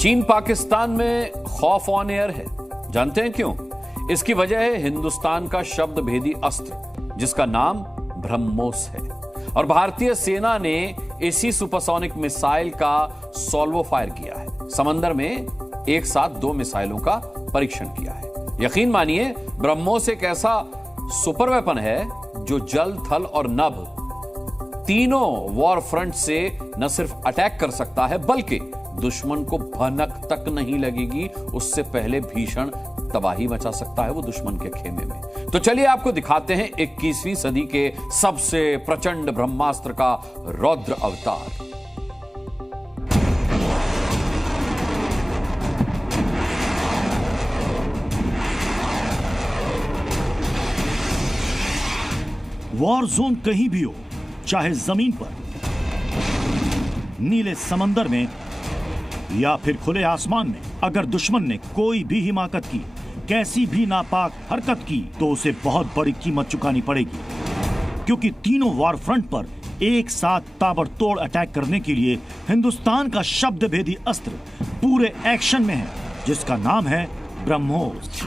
चीन पाकिस्तान में खौफ ऑन एयर है। जानते हैं क्यों? इसकी वजह है हिंदुस्तान का शब्द भेदी अस्त्र जिसका नाम ब्रह्मोस है। और भारतीय सेना ने इसी सुपरसोनिक मिसाइल का सॉल्वो फायर किया है। समंदर में एक साथ 2 मिसाइलों का परीक्षण किया है। यकीन मानिए, ब्रह्मोस एक ऐसा सुपर वेपन है जो जल, थल और नभ तीनों वॉर फ्रंट से न सिर्फ अटैक कर सकता है बल्कि दुश्मन को भनक तक नहीं लगेगी, उससे पहले भीषण तबाही मचा सकता है वो दुश्मन के खेमे में। तो चलिए आपको दिखाते हैं 21वीं सदी के सबसे प्रचंड ब्रह्मास्त्र का रौद्र अवतार। वॉर जोन कहीं भी हो, चाहे जमीन पर, नीले समंदर में या फिर खुले आसमान में, अगर दुश्मन ने कोई भी हिमाकत की, कैसी भी नापाक हरकत की, तो उसे बहुत बड़ी कीमत चुकानी पड़ेगी। क्योंकि तीनों वॉर फ्रंट पर एक साथ ताबड़तोड़ अटैक करने के लिए हिंदुस्तान का शब्द भेदी अस्त्र पूरे एक्शन में है, जिसका नाम है ब्रह्मोस।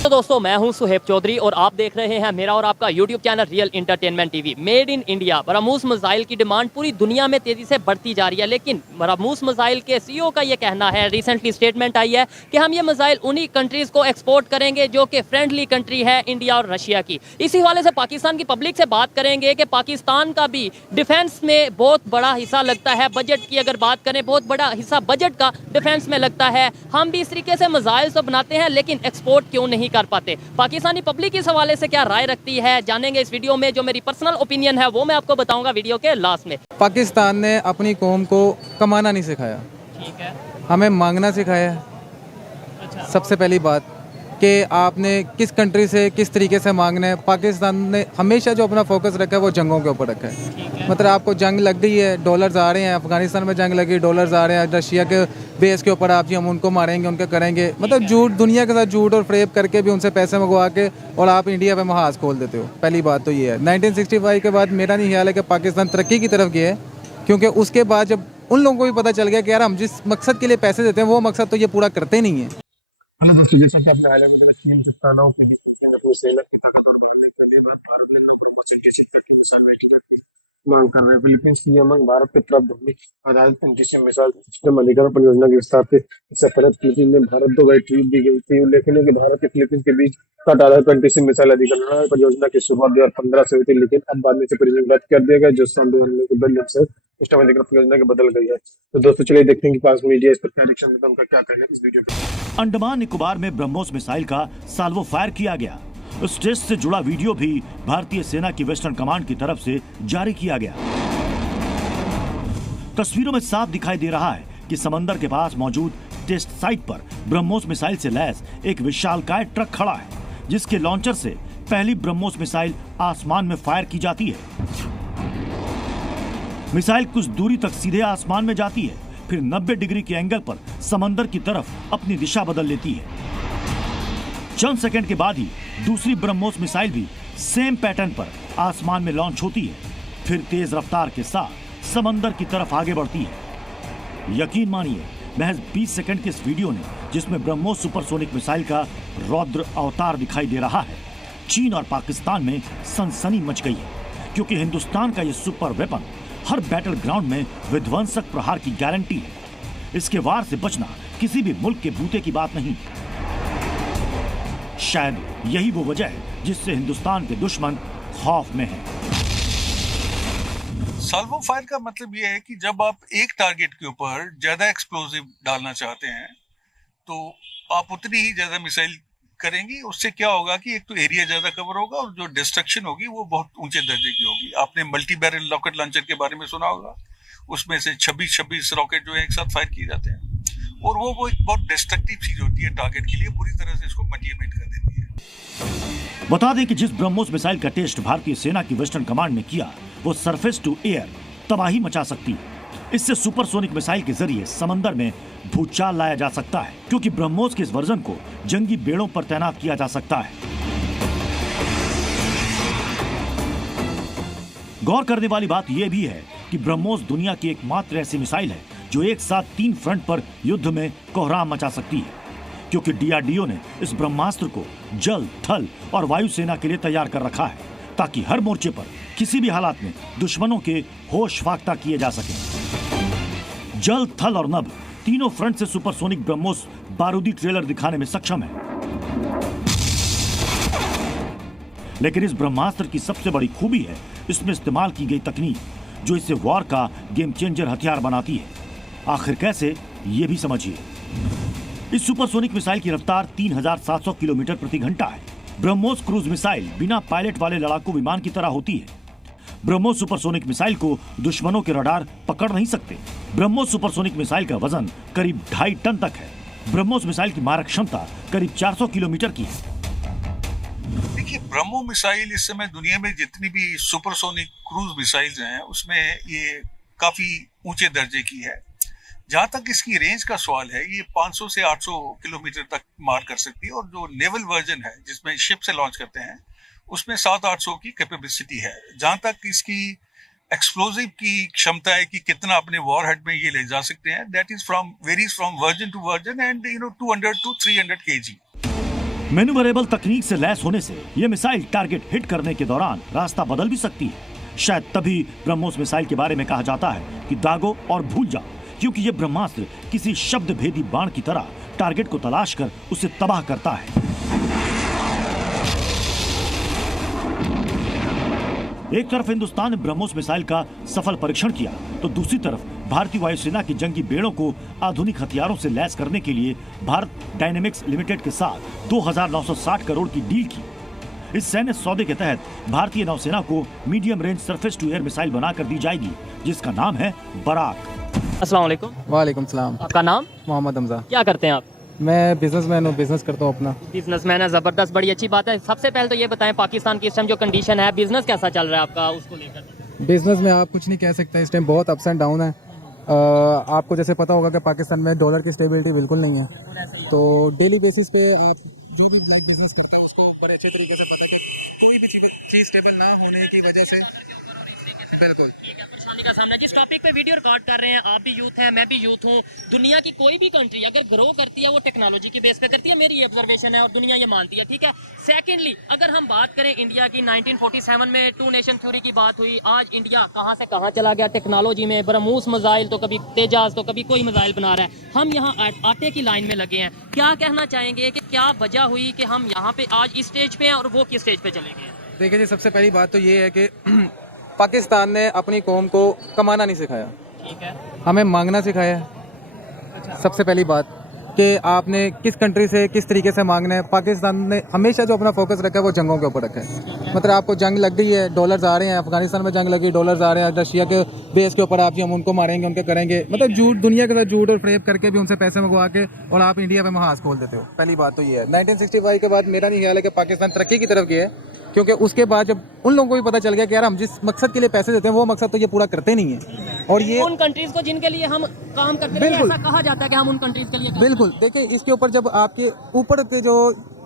तो दोस्तों, मैं हूं सुहेब चौधरी और आप देख रहे हैं मेरा और आपका YouTube channel real entertainment TV. Made in India BrahMos missile की डिमांड पूरी दुनिया में तेजी से बढ़ती जा रही है, लेकिन ब्रह्मोस मिसाइल के CEO का ये कहना है, रिसेंटली स्टेटमेंट आई है कि हम ये मिसाइल उन्हीं कंट्रीज को एक्सपोर्ट करेंगे जो कि फ्रेंडली कंट्री है इंडिया और रशिया की। इसी हवाले से पाकिस्तान की पब्लिक से बात करेंगे कि पाकिस्तान का भी डिफेंस में बहुत बड़ा हिस्सा लगता है। बजट की अगर बात करें, बहुत बड़ा हिस्सा बजट का डिफेंस में लगता है। हम भी इस तरीके से मिसाइल तो बनाते हैं, लेकिन एक्सपोर्ट क्यों नहीं कर पाते? पाकिस्तानी पब्लिक इस हवाले से क्या राय रखती है, जानेंगे इस वीडियो में। जो मेरी पर्सनल ओपिनियन है वो मैं आपको बताऊंगा वीडियो के लास्ट में। पाकिस्तान ने अपनी कौम को कमाना नहीं सिखाया, ठीक है, हमें मांगना सिखाया है। अच्छा। सबसे पहली बात कि आपने किस कंट्री से किस तरीके से मांगना है। पाकिस्तान ने हमेशा जो अपना फोकस रखा है वो जंगों के ऊपर रखा है। मतलब आपको जंग लग गई है, डॉलर्स आ रहे हैं, अफगानिस्तान में जंग लगी, डॉलर्स आ रहे हैं, रशिया के बेस के ऊपर आप जी हम उनको मारेंगे, उनके करेंगे। मतलब झूठ, दुनिया के साथ झूठ और फ्रेब करके भी उनसे पैसे मंगवा के और आप इंडिया पे महाज खोल देते हो। पहली बात तो ये है। 1965 के बाद मेरा नहीं ख्याल है कि पाकिस्तान तरक्की की तरफ गया है, क्योंकि उसके बाद जब उन लोगों को भी पता चल गया कि यार हम जिस मकसद के लिए पैसे देते हैं वो मकसद तो ये पूरा करते नहीं है। हेलो दोस्तों, जैसा कि आपने हाल में देखा, चीन चट्टानों की अपनी सेना की ताकत और बढ़ाने के लिए भारत ने नब्बे परसेंट की मिसाइल वेटिंग की मांग कर रहे हैं। फिलीपींस की यह मांग भारत के तरफ भूमि आधारित एंटी मिसाइल सिस्टम अधिग्रहण परियोजना के विस्तार थे। इससे पहले फिलीपींस में भारत 2 बार ट्वीट दी गई थी। उल्लेखनीय कि भारत के फिलीपींस के बीच तट आधारित एंटी मिसाइल अधिग्रहण परियोजना की शुरुआत 2015 से हुई थी, लेकिन अब बाद में से परियोजना रद्द कर दिया गया, जो सन 2019 से सिस्टम अधिग्रहण परियोजना के बदल गई है। तो दोस्तों चलिए देखते हैं कि पास मीडिया इस पर क्या रिएक्शन देता है, उनका क्या कहना है इस वीडियो पर। अंडमान निकोबार में ब्रह्मोस मिसाइल का साल्वो फायर किया गया। उस टेस्ट से जुड़ा वीडियो भी भारतीय सेना की वेस्टर्न कमांड की तरफ से जारी किया गया। तस्वीरों में साफ दिखाई दे रहा है कि समंदर के पास मौजूद टेस्ट साइट पर ब्रह्मोस मिसाइल से लैस एक विशालकाय ट्रक खड़ा है, जिसके लॉन्चर से पहली ब्रह्मोस मिसाइल आसमान में फायर की जाती है। मिसाइल कुछ दूरी तक सीधे आसमान में जाती है, फिर 90 डिग्री के एंगल पर समंदर की तरफ अपनी दिशा बदल लेती है। चंद सेकंड के बाद ही दूसरी ब्रह्मोस मिसाइल भी सेम पैटर्न पर आसमान में लॉन्च होती है, फिर तेज रफ्तार के साथ समंदर की तरफ आगे बढ़ती है। यकीन मानिए, महज 20 सेकंड के इस वीडियो ने, जिसमें ब्रह्मोस सुपरसोनिक मिसाइल का रौद्र अवतार दिखाई दे रहा है, चीन और पाकिस्तान में सनसनी मच गई है। क्योंकि हिंदुस्तान का यह सुपर वेपन हर बैटल ग्राउंड में विध्वंसक प्रहार की गारंटी है। इसके वार से बचना किसी भी मुल्क के बूते की बात नहीं। शायद यही वो वजह है जिससे हिंदुस्तान के दुश्मन खौफ में हैं। साल्वो फायर का मतलब यह है कि जब आप एक टारगेट के ऊपर ज्यादा एक्सप्लोजिव डालना चाहते हैं तो आप उतनी ही ज्यादा मिसाइल करेंगी। उससे क्या होगा कि एक तो एरिया ज्यादा कवर होगा और जो डिस्ट्रक्शन होगी वो बहुत ऊंचे दर्जे की होगी। आपने मल्टी बैरल रॉकेट लॉन्चर के बारे में सुना होगा, उसमें से 26 रॉकेट जो है एक साथ फायर किए जाते हैं और वो एक बहुत डिस्ट्रक्टिव चीज होती है टारगेट के लिए, पूरी तरह से इसको मल्टीमेट कर देती है। बता दें कि जिस ब्रह्मोस मिसाइल का टेस्ट भारतीय सेना की वेस्टर्न कमांड ने किया, वो सरफेस टू एयर तबाही मचा सकती है। इससे सुपरसोनिक मिसाइल के जरिए समंदर में भूचाल लाया जा सकता है, क्योंकि ब्रह्मोस के इस वर्जन को जंगी बेड़ों पर तैनात किया जा सकता है। गौर करने वाली बात यह भी है कि ब्रह्मोस दुनिया की एकमात्र ऐसी मिसाइल है जो एक साथ 3 फ्रंट पर युद्ध में कोहराम मचा सकती है, क्योंकि डीआरडीओ ने इस ब्रह्मास्त्र को जल, थल और वायुसेना के लिए तैयार कर रखा है ताकि हर मोर्चे पर किसी भी हालात में दुश्मनों के होश फाख्ता किए जा सके। जल, थल और नभ तीनों फ्रंट से सुपरसोनिक ब्रह्मोस बारूदी ट्रेलर दिखाने में सक्षम है। लेकिन इस ब्रह्मास्त्र की सबसे बड़ी खूबी है इसमें इस्तेमाल की गई तकनीक, जो इसे वॉर का गेम चेंजर हथियार बनाती है। आखिर कैसे, ये भी समझिए। इस सुपरसोनिक मिसाइल की रफ्तार 3700 किलोमीटर प्रति घंटा है। ब्रह्मोस क्रूज मिसाइल बिना पायलट वाले लड़ाकू विमान की तरह होती है। ब्रह्मोस सुपरसोनिक मिसाइल को दुश्मनों के रडार पकड़ नहीं सकते। ब्रह्मोस सुपरसोनिक मिसाइल का वजन करीब 2.5 टन तक है। ब्रह्मोस मिसाइल की मारक क्षमता करीब 400 किलोमीटर की है। देखिए, ब्रह्मो मिसाइल इस समय दुनिया में जितनी भी सुपरसोनिक क्रूज मिसाइल्स हैं उसमें ये काफी ऊंचे दर्जे की है। जहां तक इसकी रेंज का सवाल है, ये 500 से 800 किलोमीटर तक मार कर सकती है, और जो नेवल वर्जन है जिसमें शिप से लॉन्च करते हैं उसमें 700-800 की कैपेसिटी है। जहां तक इसकी एक्सप्लोजिव की क्षमता है कि कितना अपने वॉरहेड में ये ले जा सकते हैं, that is varies from version two version and 200 to 300 kg। Manoeuvrable तकनीक से लैस होने से यह मिसाइल टारगेट हिट करने के दौरान रास्ता बदल भी सकती है। शायद तभी ब्रह्मोस मिसाइल के बारे में कहा जाता है कि दागो और भूल जाओ, क्योंकि यह ब्रह्मास्त्र किसी शब्द भेदी बाण की तरह टारगेट को तलाश कर उसे तबाह करता है। एक तरफ हिंदुस्तान ने ब्रह्मोस मिसाइल का सफल परीक्षण किया, तो दूसरी तरफ भारतीय वायुसेना की जंगी बेड़ों को आधुनिक हथियारों से लैस करने के लिए भारत डायनेमिक्स लिमिटेड के साथ 2960 करोड़ की डील की। इस सैन्य सौदे के तहत भारतीय नौसेना को medium range surface to air missile बनाकर दी जाएगी, जिसका नाम है बराक। अस्सलाम वालेकुम। वालेकुम सलाम। आपका नाम? मोहम्मद हमजा। क्या करते हैं आप? मैं बिजनेसमैन हूँ, बिजनेस करता हूँ अपना। बिजनेसमैन है, ज़बरदस्त, बड़ी अच्छी बात है। सबसे पहले तो ये बताएं, पाकिस्तान की इस टाइम जो कंडीशन है, बिजनेस कैसा चल रहा है आपका, उसको लेकर? बिजनेस में आप कुछ नहीं कह सकते, इस टाइम बहुत अप्स एंड डाउन है। आपको जैसे पता होगा कि पाकिस्तान में डॉलर की स्टेबिलिटी बिल्कुल नहीं है, तो डेली बेसिस पे आप जो भी बिजनेस करते हैं उसको बड़े अच्छे तरीके से पता है कि कोई भी चीज़ स्टेबल ना होने की वजह से बिल्कुल परेशानी का सामना। जिस टॉपिक पे वीडियो रिकॉर्ड कर रहे हैं, आप भी यूथ हैं, मैं भी यूथ हूँ। दुनिया की कोई भी कंट्री अगर ग्रो करती है वो टेक्नोलॉजी की बेस पे करती है, मेरी ऑब्जर्वेशन है और दुनिया ये मानती है, ठीक है। सेकेंडली, अगर हम बात करें इंडिया की, 1947 में 2 नेशन थ्योरी की बात हुई। आज इंडिया कहाँ से कहाँ चला गया टेक्नोलॉजी में। ब्रह्मोस मिसाइल तो कभी तेजाज, तो कभी कोई मिसाइल बना रहा है। हम यहाँ आटे की लाइन में लगे हैं। क्या कहना चाहेंगे कि क्या वजह हुई कि हम यहाँ पे आज इस स्टेज पे हैं और वो किस स्टेज पे चले गए? देखिए जी, सबसे पहली बात तो ये है कि पाकिस्तान ने अपनी कौम को कमाना नहीं सिखाया, ठीक है, हमें मांगना सिखाया है। सबसे पहली बात कि आपने किस कंट्री से किस तरीके से मांगना है। पाकिस्तान ने हमेशा जो अपना फोकस रखा है वो जंगों के ऊपर रखा है। मतलब आपको जंग लग गई है, डॉलर्स आ रहे हैं, अफगानिस्तान में जंग लगी, डॉलर्स आ रहे हैं, रशिया के बेस के ऊपर आप जी हम उनको मारेंगे, उनके करेंगे, मतलब झूठ, दुनिया के साथ झूठ और फ्रेब करके भी उनसे पैसे मंगवा के, और आप इंडिया पे महाज खोल देते हो। पहली बात तो ये है। 1965 के बाद मेरा नहीं ख्याल है कि पाकिस्तान तरक्की की तरफ गया है, क्योंकि उसके बाद जब उन लोगों को भी पता चल गया कि यार हम जिस मकसद के लिए पैसे देते हैं वो मकसद तो ये पूरा करते नहीं है। और ये उन कंट्रीज को जिनके लिए हम काम करते हैं, ऐसा कहा जाता है कि हम उन कंट्रीज के लिए बिल्कुल। देखिए, इसके ऊपर जब आपके ऊपर के जो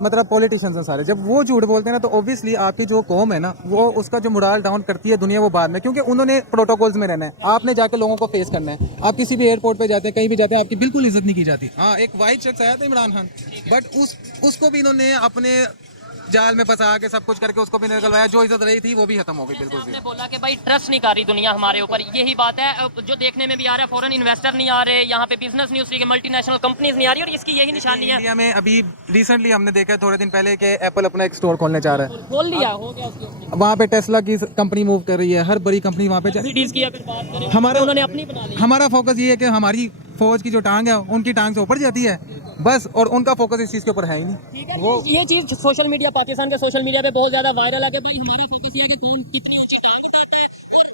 मतलब पॉलिटिशियंस हैं सारे, जब वो झूठ बोलते हैं ना, तो ऑब्वियसली आपकी जो कौम है ना, वो उसका जो मोरल डाउन करती है दुनिया, वो बाद में, क्योंकि उन्होंने प्रोटोकॉल्स में रहना है। आपने जाके लोगों को फेस करना है। आप किसी भी एयरपोर्ट पे जाते हैं, कहीं भी जाते हैं, आपकी बिल्कुल इज्जत नहीं की जाती। हाँ, एक वाइट शख्स आया था इमरान खान, बट उसको भी इन्होंने अपने जाल में फंसा के सब कुछ करके उसको भी निकलवाया। जो इज्जत रही थी वो भी खत्म हो गई बिल्कुल। आपने बोला कि भाई ट्रस्ट नहीं कर रही दुनिया हमारे ऊपर, यही बात है जो देखने में भी आ रहा है। फॉरेन इन्वेस्टर नहीं आ रहे, यहाँ पे बिजनेस नहीं, उसकी मल्टीनेशनल कंपनीज नहीं आ रही, और इसकी यही निशानी है। इंडिया में अभी रिसेंटली हमने देखा थोड़े दिन पहले कि एप्पल अपना एक स्टोर खोलने जा रहा है। खोल लिया, हो गया उसकी। वहाँ पे टेस्ला की कंपनी मूव कर रही है, हर बड़ी कंपनी वहाँ पे उन्होंने अपनी बना ली। हमारा फोकस ये है कि हमारी फौज की जो टांग है उनकी टांग से ऊपर जाती है बस, और उनका फोकस इस चीज के ऊपर है ही नहीं। वो ये चीज सोशल मीडिया, पाकिस्तान के सोशल मीडिया पे बहुत ज्यादा वायरल है कि भाई हमारा फोकस ये है कि कौन कितनी ऊंची टांग उठाता है, और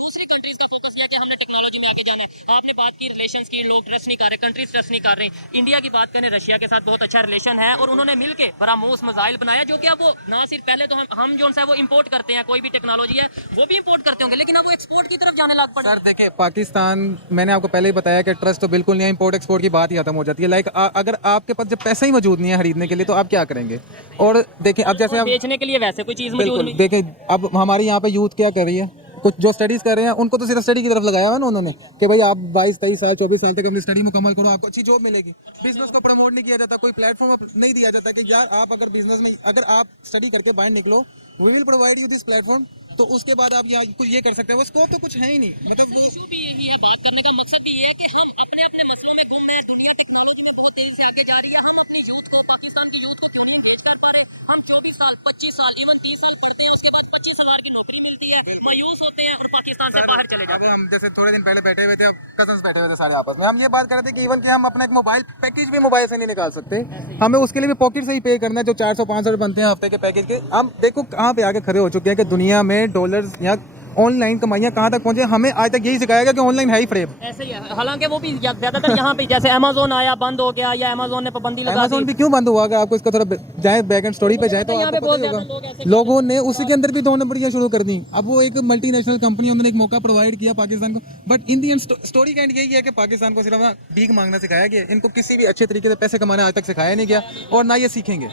दूसरी कंट्रीज का फोकस ये है कि हमने टेक्नोलॉजी में आगे जाना है। आपने बात की रिलेशंस की, लोग ट्रस्ट नहीं कर रहे, कंट्रीज ट्रस्ट नहीं कर रही। इंडिया की बात करें, रशिया के साथ बहुत अच्छा रिलेशन है, और उन्होंने मिलके ब्रह्मोस मिसाइल बनाया, जो कि अब वो ना सिर्फ पहले तो हम जो है वो इंपोर्ट करते हैं, कोई भी टेक्नोलॉजी है वो भी इंपोर्ट करते होंगे, लेकिन अब वो एक्सपोर्ट की तरफ जाने लग पड़े। सर देखिए, पाकिस्तान, मैंने आपको पहले ही बताया कि ट्रस्ट तो बिल्कुल नहीं है, इंपोर्ट एक्सपोर्ट की बात ही खत्म हो जाती है। लाइक अगर आपके पास जब पैसा ही मौजूद नहीं है खरीदने के लिए, तो आप क्या करेंगे? और देखिए, अब जैसे बेचने के लिए वैसे कोई चीज मौजूद नहीं। देखिए, अब हमारे यहाँ पे यूथ क्या कर रही है, कुछ जो स्टडीज कर रहे हैं उनको तो सिर्फ स्टडी की तरफ लगाया हुआ ना उन्होंने कि भाई आप 22-23 साल 24 साल तक अपनी स्टडी मुकम्मल करो, आपको अच्छी जॉब मिलेगी। बिजनेस को प्रमोट नहीं किया जाता, कोई प्लेटफॉर्म नहीं दिया जाता कि यार आप अगर बिजनेस में अगर आप स्टडी करके बाहर निकलो, we will provide you this platform, तो उसके बाद आप कुछ ये कर सकते हो। वो स्कोप तो कुछ है ही नहीं। मतलब इशू भी यही है, बात करने का मकसद भी ये है कि हम अपने अपने मसलों में गुम हैं। दुनिया टेक्नोलॉजी में बहुत तेजी से आगे जा रही है, हम अपनी यूथ को, पाकिस्तान की यूथ को क्यों नहीं एंगेज कर पा रहे। हम 24 साल 25 साल इवन 30 साल पढ़ते हैं, उसके बाद 25,000 की नौकरी मिलती है, मायूस होते हैं और पाकिस्तान से बाहर चले जाते हैं। हम जैसे थोड़े दिन पहले बैठे हुए थे, अब कजन्स बैठे हुए थे सारे आपस में, हम ये बात कर रहे थे कि इवन कि हम अपना एक मोबाइल पैकेज भी मोबाइल से नहीं निकाल सकते, हमें उसके लिए भी पॉकेट से ही पे करना है, जो 400-500 बनते हैं हफ्ते के पैकेज के। हम देखो कहाँ पे आके खड़े हो चुके हैं कि दुनिया में डॉलर्स या ऑनलाइन कमाइयाँ कहाँ तक पहुंचे। हमें आज तक यही सिखाया गया कि ऑनलाइन है ही फ्रेब। ऐसे ही है, हालांकि वो भी ज्यादातर यहाँ पे जैसे अमेज़न आया बंद हो गया या अमेज़न ने पाबंदी लगा दी। अमेज़न भी क्यों बंद हुआ? अगर आपको इसका थोड़ा जाए बैक एंड स्टोरी पे जाए तो यहाँ पे आपको बहुत पता ही ज्यादा होगा, लोग ऐसे लोगों ने उसी के अंदर भी 2 नंबरियाँ शुरू कर दी। अब वो एक मल्टीनेशनल कंपनी, उन्होंने एक मौका प्रोवाइड किया पाकिस्तान को, but in the and story का एंड यही है कि पाकिस्तान को सिर्फ भीख मांगना सिखाया गया, इनको किसी भी अच्छे तरीके से पैसे कमाना आज तक सिखाया नहीं गया और ना ये सीखेंगे।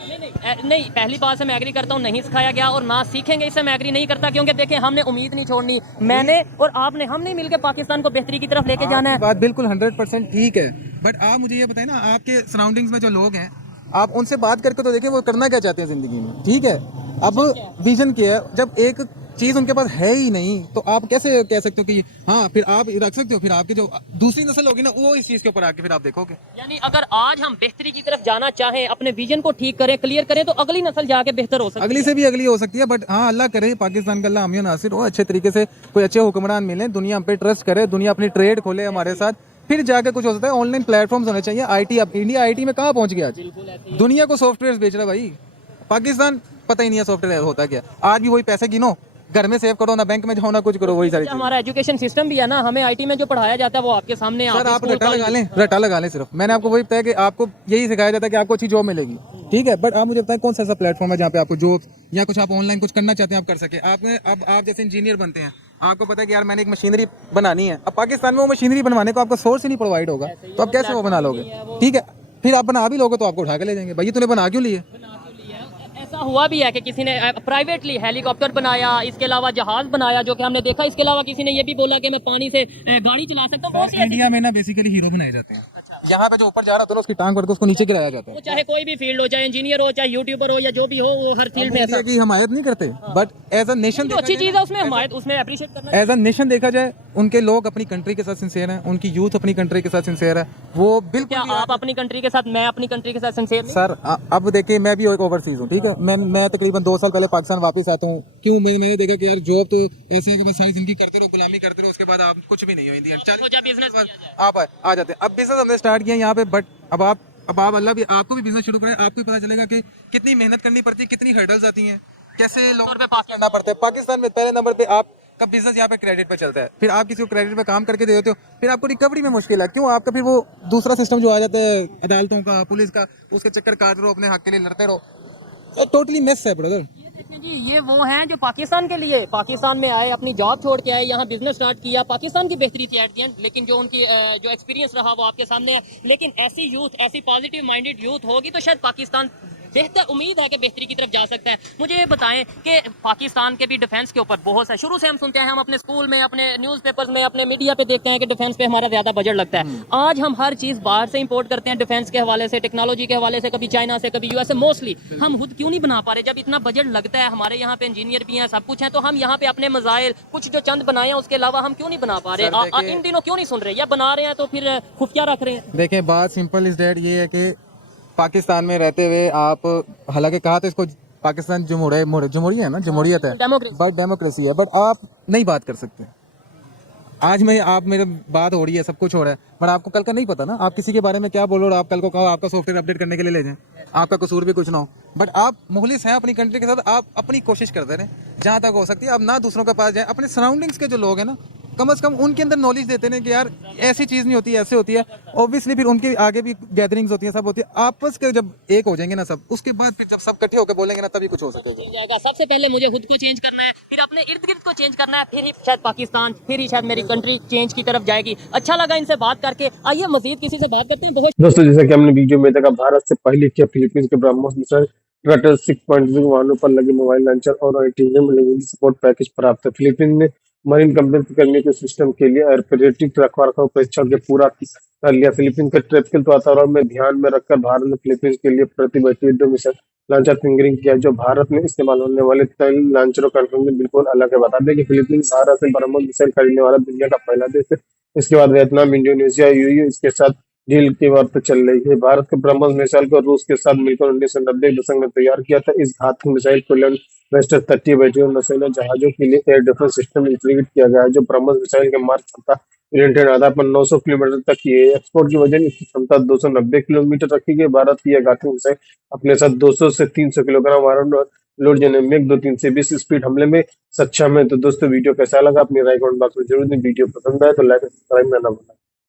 नहीं, पहली बात से मैं एग्री करता हूँ, नहीं सिखाया गया और ना सीखेंगे, इससे मैं एग्री नहीं करता। क्योंकि देखिए हमने उम्मीद नहीं छोड़नी, मैंने और आपने, हम नहीं मिलकर पाकिस्तान को बेहतरी की तरफ लेके जाना है। बात बिल्कुल 100% ठीक है, बट आप मुझे ये बताएं ना, आपके सराउंडिंग्स में जो लोग हैं, आप उनसे बात करके तो देखें वो करना क्या चाहते हैं जिंदगी में। ठीक है, अब विजन क्या है? जब एक चीज उनके पास है ही नहीं तो आप कैसे कह सकते हो कि हाँ, फिर आप रख सकते हो, फिर आपकी जो दूसरी नस्ल होगी ना वो इस चीज के ऊपर आके फिर आप देखोगे। यानी अगर आज हम बेहतरी की तरफ जाना चाहें, अपने विजन को ठीक करें, क्लियर करें, तो अगली नस्ल जाके बेहतर हो सकती है। अगली से भी अगली हो सकती है, बट हाँ, अल्लाह करे पाकिस्तान का अल्लाह हामी नासिर हो, अच्छे तरीके से कोई अच्छे हुक्मरान मिले, दुनिया हम पे ट्रस्ट करे, दुनिया अपनी ट्रेड खोले हमारे साथ, फिर जाके कुछ हो सकता है। ऑनलाइन प्लेटफॉर्म्स होने चाहिए। आईटी, अब इंडिया आईटी में कहाँ पहुंच गया आज? दुनिया को सॉफ्टवेयर बेच रहा है भाई, पाकिस्तान पता ही नहीं है सॉफ्टवेयर होता क्या। आज भी वही पैसे गिनो, घर में सेव करो, ना बैंक में जाओ, ना कुछ करो, वही सारी चीज़। हमारा एजुकेशन सिस्टम भी है ना, हमें आईटी में जो पढ़ाया जाता है वो आपके सामने। सर आप रटा लगा लें सिर्फ। मैंने आपको वही बताया कि आपको यही सिखाया जाता है कि आपको अच्छी जॉब मिलेगी, ठीक है, बट आप मुझे बताएं कौन सा ऐसा प्लेटफॉर्म है जहाँ पे आपको जॉब या कुछ आप ऑनलाइन कुछ करना चाहते हैं आप कर सके। आपने अब आप जैसे इंजीनियर बनते हैं, आपको पता है कि यार मैंने एक मशीनरी बनानी है, अब पाकिस्तान में वो मशीनरी बनवाने को आपको सोर्स ही नहीं प्रोवाइड होगा, तो आप कैसे वो बना लोगे? ठीक है, फिर आप बना भी लोगे तो आपको उठा के ले जाएंगे, भाई तूने बना क्यों लिए? ऐसा हुआ भी है कि किसी ने प्राइवेटली हेलीकॉप्टर बनाया, इसके अलावा जहाज बनाया जो कि हमने देखा। इसके अलावा किसी ने ये भी बोला कि मैं पानी से गाड़ी चला सकता हूँ। बहुत सी इंडिया में ना बेसिकली हीरो बनाए जाते हैं। यहाँ पे जो ऊपर जा रहा होता है ना उसकी टांग पकड़ के उसको नीचे गिराया जाता है। चाहे कोई भी फील्ड हो, चाहे इंजीनियर हो, चाहे यूट्यूबर हो, या जो भी हो, वो हर फील्ड में ऐसा की हमायत नहीं करते, बट एज अ नेशन अच्छी चीज है उसमें हमायत, उसमें अप्रिशिएट करना। एज अ नेशन देखा जाए, उनके लोग अपनी कंट्री के साथ सिंसियर हैं, उनकी यूथ अपनी कंट्री के साथ सिंसियर है। वो बिल्कुल क्या आप अपनी कंट्री के साथ, मैं अपनी कंट्री के साथ सिंसियर नहीं? सर अब देखिए, मैं भी एक ओवरसीज हूँ, ठीक है, मैं तकरीबन 2 साल पहले पाकिस्तान वापस आता हूँ। क्यों? मैंने देखा कि यार जॉब तो ऐसे है कि बस सारी जिंदगी करते रहो, गुलामी करते रहो, उसके बाद आप कुछ भी नहीं हो इंडिया आप आ जाते हैं। अब बिजनेस हमने स्टार्ट किया यहाँ पे, बट अब आप अल्लाह भी आपको भी बिजनेस शुरू करें, आपको भी पता चलेगा कि कितनी मेहनत करनी पड़ती है, कितनी हर्डल्स आती हैं, कैसे लोगों पे पास करना पड़ता है। पाकिस्तान में पहले नंबर पे आपका बिजनेस यहाँ पे क्रेडिट पे चलता है, फिर आप किसी को क्रेडिट पे काम करके दे देते हो, फिर आपको रिकवरी में मुश्किल है। क्यों? आपका फिर वो दूसरा सिस्टम जो आ जाता है अदालतों का, पुलिस का, उसके चक्कर काट रहो, अपने हक के लिए लड़ते रहो। टोटली मेस है ब्रदर। जी, ये वो हैं जो पाकिस्तान के लिए पाकिस्तान में आए, अपनी जॉब छोड़ के आए, यहाँ बिजनेस स्टार्ट किया, पाकिस्तान की बेहतरी थी एट द एंड, लेकिन जो उनकी जो एक्सपीरियंस रहा वो आपके सामने है। लेकिन ऐसी यूथ, ऐसी पॉजिटिव माइंडेड यूथ होगी तो शायद पाकिस्तान बेहतर, उम्मीद है कि बेहतरी की तरफ जा सकता है। मुझे ये बताएं कि पाकिस्तान के भी डिफेंस के ऊपर बहुत है, शुरू से हम सुनते हैं, हम अपने स्कूल में, अपने न्यूज़पेपर्स में, अपने मीडिया पे देखते हैं कि डिफेंस पे हमारा ज़्यादा बजट लगता है। आज हम हर चीज़ बाहर से इंपोर्ट करते हैं डिफेंस के हवाले से, टेक्नोलॉजी के हवाले से, कभी चाइना से, कभी यूएस से। मोस्टली हम खुद क्यों नहीं बना पा रहे? जब इतना बजट लगता है, हमारे यहाँ पे इंजीनियर भी हैं, सब कुछ है, तो हम यहाँ पे अपने मज़ाइल कुछ जो चंद बनाए हैं उसके अलावा हम क्यों नहीं बना पा रहे? इन दिनों क्यों नहीं सुन रहे, या बना रहे हैं तो फिर खुफिया रख रहे हैं? देखें, बात सिंपल इज डेट ये है कि पाकिस्तान में रहते हुए आप, हालांकि कहा तो इसको पाकिस्तान जमहूरियत है ना, जमहूरियत है, बट डेमोक्रेसी है, बट आप नहीं बात कर सकते। आज में आप मेरे बात हो रही है, सब कुछ हो रहा है, बट आपको कल का नहीं पता ना, आप किसी के बारे में क्या बोलो और आप कल को कहो आपका सॉफ्टवेयर अपडेट करने के लिए ले जाएं, आपका कसूर भी कुछ ना हो, बट आप मुखलिस हैं अपनी कंट्री के साथ, आप अपनी कोशिश करते रहें जहाँ तक हो सकती है। आप ना दूसरों के पास जाए, अपने सराउंडिंग्स के जो लोग हैं ना, कम से कम उनके अंदर नॉलेज देते हैं कि यार ऐसी चीज़ नहीं होती, ऐसे होती है। ऑब्वियसली फिर उनके आगे भी गैदरिंग्स होती हैं, सब होती है, आपस के जब एक हो जाएंगे ना सब, उसके बाद फिर जब सब इकट्ठे होकर बोलेंगे ना, तभी कुछ हो सकेगा। सबसे पहले मुझे खुद को चेंज करना है, फिर अपने इर्द गिर्द को चेंज करना है, फिर ही शायद पाकिस्तान, फिर ही शायद मेरी कंट्री चेंज की तरफ जाएगी। अच्छा लगा इनसे बात करके। आइए मजीद किसी से बात करते हैं। बहुत दोस्तों, जैसा कि हमने वीडियो में देखा, भारत से पहले किया फिलीपींस के ब्रह्मोस मिसाइल रटर 6.0 वाहनों पर लगे मोबाइल लॉन्चर और एंटी-एयरक्राफ्ट सपोर्ट पैकेज प्राप्त है। फिलीपींस ने मरीन कंपनी कर्मियों के सिस्टम के लिए एयरपेट्रिक रखरखाव परीक्षण के पूरा कर लिया। फिलीपींस के ट्रॉपिकल वातावरण में ध्यान में रखकर भारत ने फिलीपींस के लिए प्रतिवर्ती युद्ध मिसाइल लॉन्चर फिंगरिंग किया, जो भारत में इस्तेमाल होने वाले तेल लॉन्चरों का बिल्कुल अलग है। बता दें कि फिलीपींस भारत से ब्रह्मोस मिसाइल खरीदने वाला दुनिया का पहला देश है। इसके बाद वियतनाम, इंडोनेशिया, यूएई इसके साथ डील की वार्ता चल रही है। भारत के ब्रह्मोस मिसाइल को रूस के साथ मिलकर 1990 के दशक में तैयार किया था। इस घातक मिसाइल को लैंड वेस्टर्न तटीय बैटरी नौसेना जहाजों के लिए एयर डिफेंस सिस्टम इंटीग्रेट किया गया है, जो ब्रह्मोस मिसाइल के मार क्षमता यूनिटेड आधार पर 900 किलोमीटर तक की है। एक्सपोर्ट की वजन इसकी क्षमता 290 किलोमीटर रखी गई। भारत की यह घातक मिसाइल अपने साथ 200 से 300 किलोग्राम आयरन लोड जनमिक 2-3 से 20 स्पीड हमले में सक्षम है। तो दोस्तों वीडियो कैसा लगा अपनी राय कमेंट बॉक्स में जरूर दें। वीडियो पसंद आए तो लाइक और सब्सक्राइब करना भूलें।